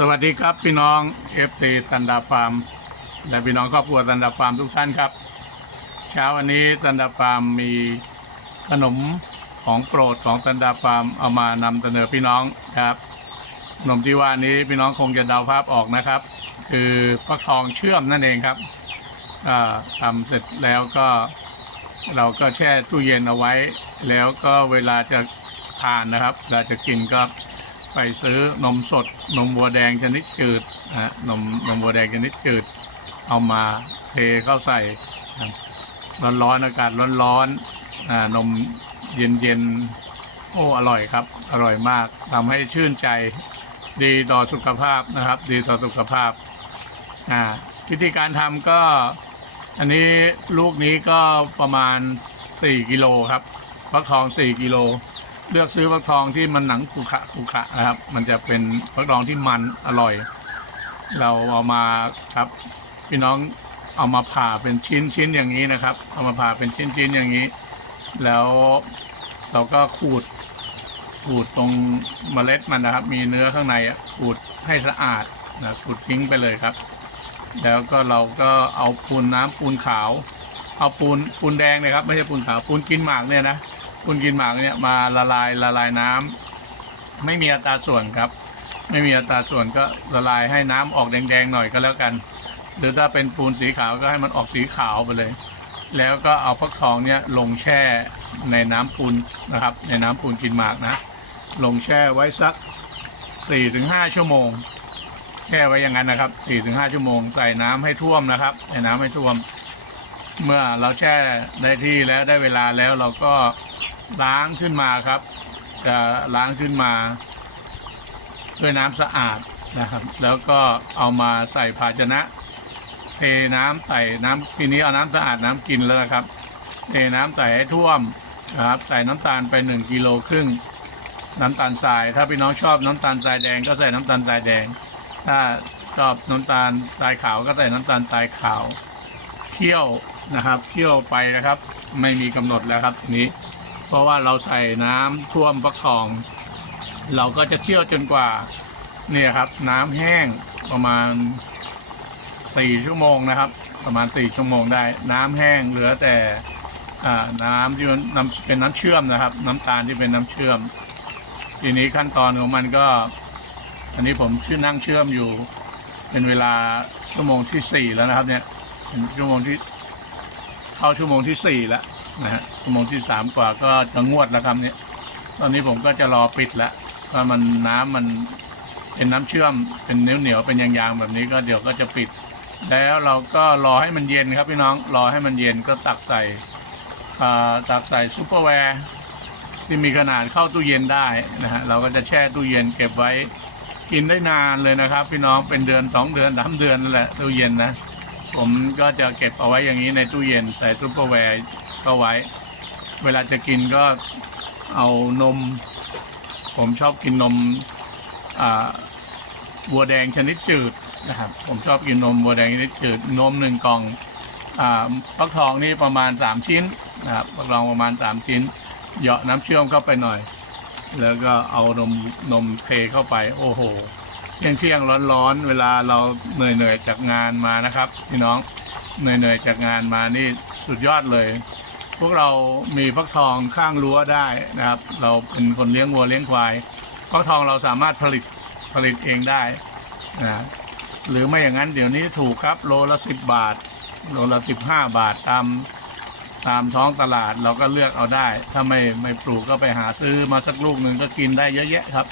สวัสดีครับพี่น้องเอฟซีสันดาฟาร์มและพี่น้องครอบครัวสันดาฟาร์มทุกท่านครับ เช้าวันนี้สันดาฟาร์มมีขนมของโปรดของสันดาฟาร์มเอามานำเสนอพี่น้องครับขนมที่ว่านี้พี่น้องคงจะเดาภาพออกนะครับ คือฟักทองเชื่อมนั่นเองครับอ่าทำเสร็จแล้วก็เราก็แช่ตู้เย็นเอาไว้ แล้วก็เวลาจะทานนะครับเวลาจะกินก็ ไปซื้อนมสด นมวัวแดงชนิดจืดนะนมนมวัวแดงชนิดจืด เอามาเทเข้าใส่ร้อนๆอากาศร้อนๆอ่านมเย็นๆโอ้อร่อยครับ อร่อยมากทำให้ชื่นใจดีต่อสุขภาพนะครับ ดีต่อสุขภาพอ่าวิธีการทำก็ อันนี้ลูกนี้ก็ประมาณ 4 กิโลครับฟักทอง 4 กิโล เลือกซื้อฟักทองที่มันหนังขุขระขุขระนะครับ มันจะเป็นฟักทองที่มันอร่อย เราเอามาครับพี่น้องเอามาผ่าเป็นชิ้นชิ้นอย่างนี้นะครับ เอามาผ่าเป็นชิ้นชิ้นอย่างนี้ แล้วเราก็ขูดขูดตรงเมล็ดมันนะครับ มีเนื้อข้างในอะขูดให้สะอาดนะขูดทิ้งไปเลยครับ แล้วก็เราก็เอาปูนน้ำปูนขาว เอาปูนปูนแดงเลยครับ ไม่ใช่ปูนขาวปูนกินหมากเนี่ยนะ ปูนกินหมากเนี่ยมาละลายละลายน้ำไม่มีอัตราส่วนครับ ไม่มีอัตราส่วนก็ละลายให้น้ำออกแดงๆหน่อยก็แล้วกัน หรือถ้าเป็นปูนสีขาวก็ให้มันออกสีขาวไปเลย แล้วก็เอาฟักทองเนี่ยลงแช่ในน้ำปูนนะครับ ในน้ำปูนกินหมากนะ ลงแช่ไว้สัก 4-5 ชั่วโมงแช่ไว้อย่างนั้นนะครับ 4-5 ชั่วโมง ใส่น้ำให้ท่วมนะครับ ใส่น้ำให้ท่วม เมื่อเราแช่ได้ที่แล้วได้เวลาแล้วเราก็ ล้างขึ้นมาครับ จะล้างขึ้นมาด้วยน้ำสะอาดนะครับ แล้วก็เอามาใส่ภาชนะ เทน้ำใส่น้ำทีนี้เอาน้ำสะอาดน้ำกินแล้วนะครับ เทน้ำใส่ให้ท่วมนะครับใส่น้ำตาลไปหนึ่งกิโลครึ่งน้ำตาลทราย ถ้าพี่น้องชอบน้ำตาลทรายแดงก็ใส่น้ำตาลทรายแดง ถ้าชอบน้ำตาลทรายขาวก็ใส่น้ำตาลทรายขาวเคี่ยวนะครับเคี่ยวไปนะครับ ไม่มีกำหนดแล้วครับทีนี้ เพราะว่าเราใส่น้ำท่วมฟักทอง เราก็จะเคี่ยวจนกว่าเนี่ยครับ น้ำแห้งประมาณสี่ชั่วโมงนะครับ ประมาณสี่ชั่วโมงได้ น้ำแห้งเหลือแต่น้ำที่นน้ำเป็นน้ำเชื่อมนะครับ น้ำตาลที่เป็นน้ำเชื่อม ทีนี้ขั้นตอนของมันก็ อันนี้ผมชื่อนั่งเชื่อมอยู่ เป็นเวลาชั่วโมงที่สี่แล้วนะครับ เนี่ยชั่วโมงที่เข้าชั่วโมงที่สี่แล้ว นะฮะชั่วโมงที่สามกว่าก็จะงวดแล้วครับเนี่ยตอนนี้ผมก็จะรอปิดแล้วถ้ามันน้ำมันเป็นน้ำเชื่อมเป็นเหนียวเหนียวเป็นยางๆแบบนี้ก็เดี๋ยวก็จะปิด แล้วเราก็รอให้มันเย็นครับพี่น้องรอให้มันเย็นก็ตักใส่ตักใส่ซุปเปอร์แวร์ที่มีขนาดเข้าตู้เย็นได้นะฮะเราก็จะแช่ตู้เย็นเก็บไว้กินได้นานเลยนะครับ พี่น้องเป็นเดือนสองเดือนสามเดือนนั่นแหละตู้เย็นนะ ผมก็จะเก็บเอาไว้อย่างนี้ในตู้เย็นใส่ซุปเปอร์แวร์ ก็ไว้ เวลาจะกินก็เอานม ผมชอบกินนมวัวแดงชนิดจืดนะครับ ผมชอบกินนมวัวแดงชนิดจืดนมหนึ่งกล่องอ่าฟักทองนี่ประมาณสามชิ้นนะครับฟักทองประมาณสามชิ้น เหยาะน้ำเชื่อมเข้าไปหน่อย แล้วก็เอานมนมเทเข้าไปโอ้โหเที่ยงเที่ยงร้อนร้อนๆเวลาเราเหนื่อยเหนื่อยๆจากงานมานะครับ พี่น้องเหนื่อยเหนื่อยๆจากงานมานี่สุดยอดเลย พวกเรามีฟักทองข้างรั้วได้นะครับ เราเป็นคนเลี้ยงวัวเลี้ยงควายฟักทองเราสามารถผลิตผลิตเองได้นะหรือไม่อย่างนั้นเดี๋ยวนี้ถูกครับโลละสิบบาท โลละสิบห้าบาทตามตามท้องตลาดเราก็เลือกเอาได้ ถ้าไม่ไม่ปลูกก็ไปหาซื้อมาสักลูกหนึ่งก็กินได้เยอะแยะครับ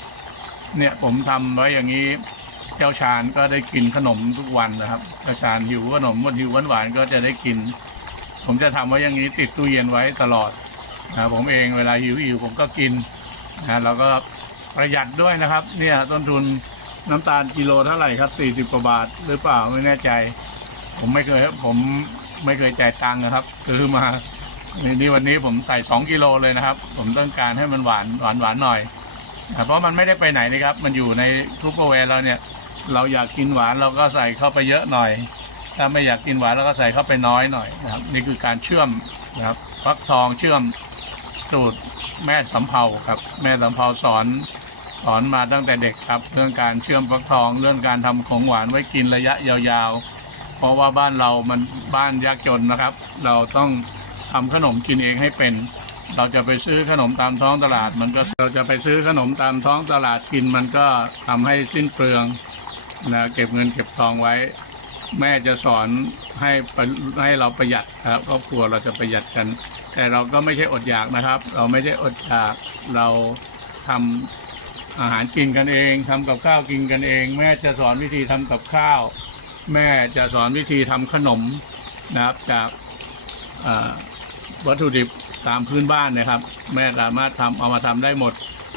เนี่ยผมทำไว้อย่างนี้เจ้าชาญก็ได้กินขนมทุกวันนะครับเจ้าชาญหิวขนมวันหิวหวานๆก็จะได้กิน ผมจะทำไว้อย่างนี้ติดตู้เย็นไว้ตลอดนะผมเองเวลาหิวหิวผมก็กินนะเราก็ประหยัดด้วยนะครับ เนี่ยต้นทุนน้ำตาลกิโลเท่าไหร่ครับสี่สิบกว่าบาทหรือเปล่าไม่แน่ใจ ผมไม่เคยผมไม่เคยจ่ายตังค์นะครับซื้อมานี่วันนี้ผมใส่สองกิโลเลยนะครับ ผมต้องการให้มันหวานหวานหวานหน่อยนะเพราะมันไม่ได้ไปไหนนะครับ มันอยู่ในซุปเปรแวร์เราเนี่ย เราอยากกินหวานเราก็ใส่เข้าไปเยอะหน่อย ถ้าไม่อยากกินหวานเราก็ใส่เข้าไปน้อยหน่อยนะครับ นี่คือการเชื่อมนะครับฟักทองเชื่อมสูตรแม่สำเภาครับ แม่สำเภาสอนสอนมาตั้งแต่เด็กครับ เรื่องการเชื่อมฟักทองเรื่องการทำของหวานไว้กินระยะยาวๆ เพราะว่าบ้านเรามันบ้านยากจนนะครับ เราต้องทำขนมกินเองให้เป็น เราจะไปซื้อขนมตามท้องตลาด มันก็เราจะไปซื้อขนมตามท้องตลาดกิน มันก็ทำให้สิ้นเปลืองนะเก็บเงินเก็บทองไว้ แม่จะสอนให้ให้เราประหยัดครับครอบครัวเราจะประหยัดกัน แต่เราก็ไม่ใช่อดอยากนะครับ เราไม่ได้อดอยากเราทำอาหารกินกันเองทำกับข้าวกินกันเอง แม่จะสอนวิธีทำกับข้าว แม่จะสอนวิธีทำขนมนะครับจากวัตถุดิบตามพื้นบ้านนะครับ แม่สามารถทำเอามาทำได้หมด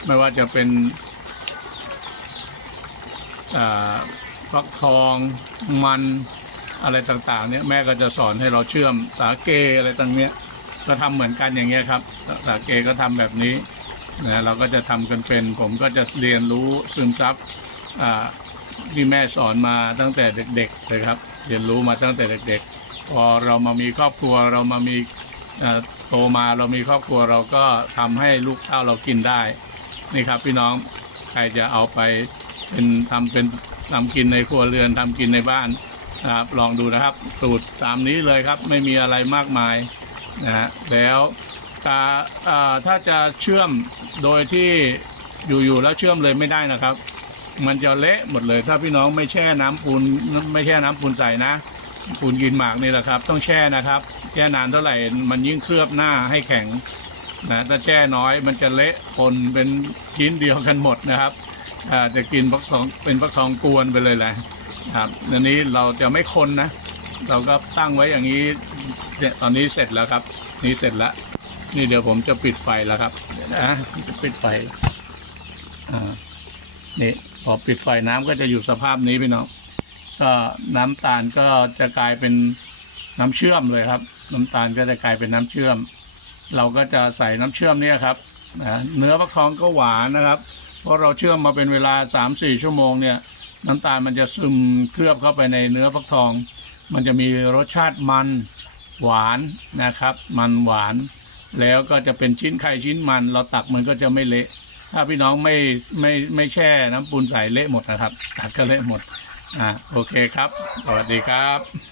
ไม่ว่าจะเป็นอ่อ ฟักทองมันอะไรต่างๆเนี่ยแม่ก็จะสอนให้เราเชื่อมสาเกอะไรต่างเนี้ยก็ทำเหมือนกันอย่างเงี้ยครับ สาเกก็ทำแบบนี้นะเราก็จะทำกันเป็น ผมก็จะเรียนรู้ซึมซับอ่าที่แม่สอนมาตั้งแต่เด็กๆเลยครับ เรียนรู้มาตั้งแต่เด็กๆ พอเรามามีครอบครัวเรามามีอ่อโตมาเรามีครอบครัวเราก็ทำให้ลูกเต้าเรากินได้นี่ครับพี่น้องใครจะเอาไปเป็นทำเป็น ทำกินในครัวเรือนทำกินในบ้านนะครับลองดูนะครับ สูตรตามนี้เลยครับไม่มีอะไรมากมายนะฮะแล้วตาอ่าถ้าจะเชื่อมโดยที่อยู่ๆแล้วเชื่อมเลยไม่ได้นะครับ มันจะเละหมดเลย ถ้าพี่น้องไม่แช่น้ำปูนไม่แช่น้ำปูนใส่นะปูนกินหมากนี่แหละครับ ต้องแช่นะครับแช่นานเท่าไหร่มันยิ่งเคลือบหน้าให้แข็งนะถ้าแช่น้อยมันจะเละปนเป็นชิ้นเดียวกันหมดนะครับ อาจะกินฟักทองเป็นฟักทองกวนไปเลยแหละครับอันนี้เราจะไม่คนนะ เราก็ตั้งไว้อย่างนี้เนี่ยตอนนี้เสร็จแล้วครับ นี่เสร็จแล้ว นี่เดี๋ยวผมจะปิดไฟแล้วครับนะจะปิดไฟอ่านี่พอปิดไฟน้ำก็จะอยู่สภาพนี้พี่น้องก็น้ำตาลก็จะกลายเป็นน้ำเชื่อมเลยครับ น้ำตาลก็จะกลายเป็นน้ำเชื่อม เราก็จะใส่น้ำเชื่อมเนี่ยครับนะเนื้อฟักทองก็หวานนะครับ เพราะเราเชื่อมมาเป็นเวลาสามสี่ชั่วโมงเนี่ยน้ำตาลมันจะซึมเคลือบเข้าไปในเนื้อฟักทอง มันจะมีรสชาติมันหวานนะครับ มันหวาน แล้วก็จะเป็นชิ้นไข่ชิ้นมัน เราตักมันก็จะไม่เละ ถ้าพี่น้องไม่ไม่ไม่แช่น้ำปูนใส่เละหมดนะครับตักก็เละหมดอ่าโอเคครับ สวัสดีครับ